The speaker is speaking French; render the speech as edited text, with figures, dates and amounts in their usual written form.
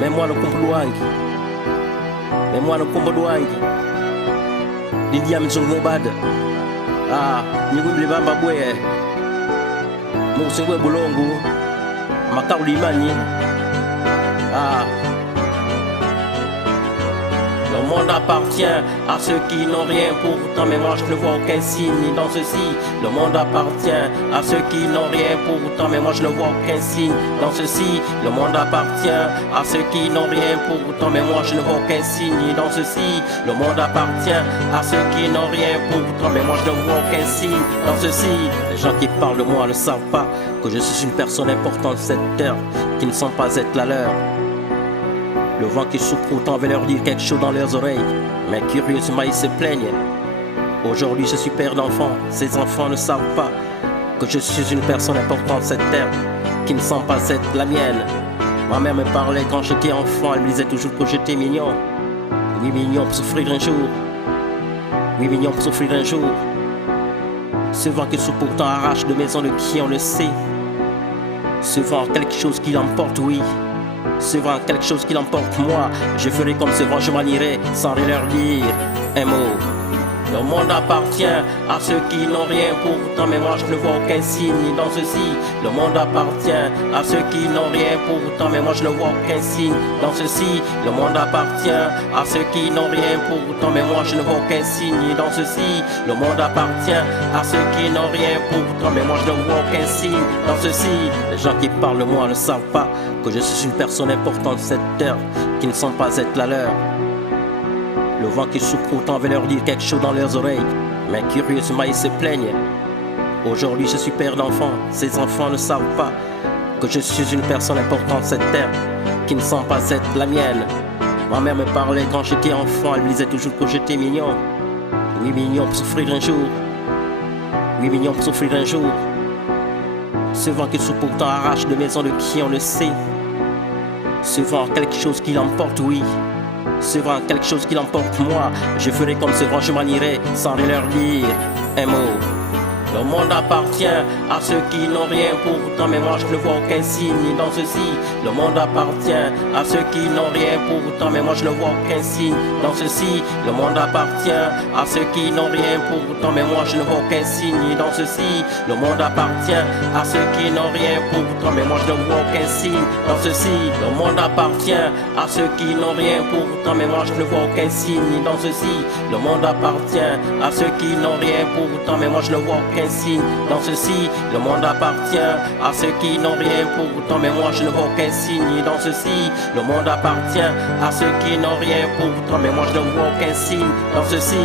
Mais moi le kumbu wangi, mais moi le kumbu wangi. Lidia mzungu bad. Nyugumbi bamba bwe. Musingwe bulongo. Makauli mani. Le monde appartient à ceux qui n'ont rien pourtant, mais moi je ne vois aucun signe dans ceci. Le monde appartient à ceux qui n'ont rien pourtant, mais moi je ne vois aucun signe dans ceci. Le monde appartient à ceux qui n'ont rien pourtant, mais moi je ne vois aucun signe dans ceci. Le monde appartient à ceux qui n'ont rien pourtant, mais moi je ne vois aucun signe dans ceci. Les gens qui parlent de moi ne savent pas que je suis une personne importante de cette terre, qui ne semble pas être la leur. Le vent qui souffle pourtant veut leur dire quelque chose dans leurs oreilles, mais curieusement ils se plaignent. Aujourd'hui je suis père d'enfants, ces enfants ne savent pas que je suis une personne importante de cette terre, qui ne semble pas être la mienne. Ma mère me parlait quand j'étais enfant, elle me disait toujours que j'étais mignon. Oui, mignon pour souffrir un jour. Oui, mignon pour souffrir un jour. Ce vent qui souffle pourtant arrache de maison de qui on le sait. Ce vent quelque chose qui l'emporte, oui. Ce vent quelque chose qui l'emporte, moi je ferai comme ce vent, je m'en irai sans rien leur dire un mot. Le monde appartient à ceux qui n'ont rien pourtant, mais moi je ne vois aucun signe dans ceci. Le monde appartient à ceux qui n'ont rien pourtant, mais moi je ne vois aucun signe dans ceci. Le monde appartient à ceux qui n'ont rien pourtant, mais moi je ne vois aucun signe dans ceci. Le monde appartient à ceux qui n'ont rien pourtant, mais moi je ne vois aucun signe dans ceci. Les gens qui parlent de moi ne savent pas que je suis une personne importante de cette terre, qui ne semble pas être la leur. Le vent qui souffle pourtant veut leur dire quelque chose dans leurs oreilles, mais curieusement ils se plaignent. Aujourd'hui je suis père d'enfants, ces enfants ne savent pas que je suis une personne importante de cette terre, qui ne semble pas être la mienne. Ma mère me parlait quand j'étais enfant, elle me disait toujours que j'étais mignon. Oui, mignon pour souffrir un jour. Oui, mignon pour souffrir un jour. Ce vent qui souffle pourtant arrache de maison de qui on le sait. Ce vent quelque chose qui l'emporte, oui. Ce vent quelque chose qui l'emporte, moi je ferai comme ce vent, je m'en irai sans rien leur dire un mot. Le monde appartient à ceux qui n'ont rien pourtant, mais moi je ne vois aucun signe dans ceci. Le monde appartient à ceux qui n'ont rien pourtant, mais moi je ne vois aucun signe dans ceci. Le monde appartient à ceux qui n'ont rien pourtant, mais moi je ne vois aucun signe dans ceci. Le monde appartient à ceux qui n'ont rien pourtant, mais moi je ne vois aucun signe dans ceci. Le monde appartient à ceux qui n'ont rien pourtant, mais moi je ne vois aucun signe dans ceci. Le monde appartient à ceux qui n'ont rien pourtant, mais moi je ne vois aucun signe dans ceci. Le monde appartient à ceux qui n'ont rien pourtant, mais moi je ne vois aucun signe dans ceci. Le monde appartient à ceux qui n'ont rien pourtant, mais moi je ne vois aucun signe dans ceci.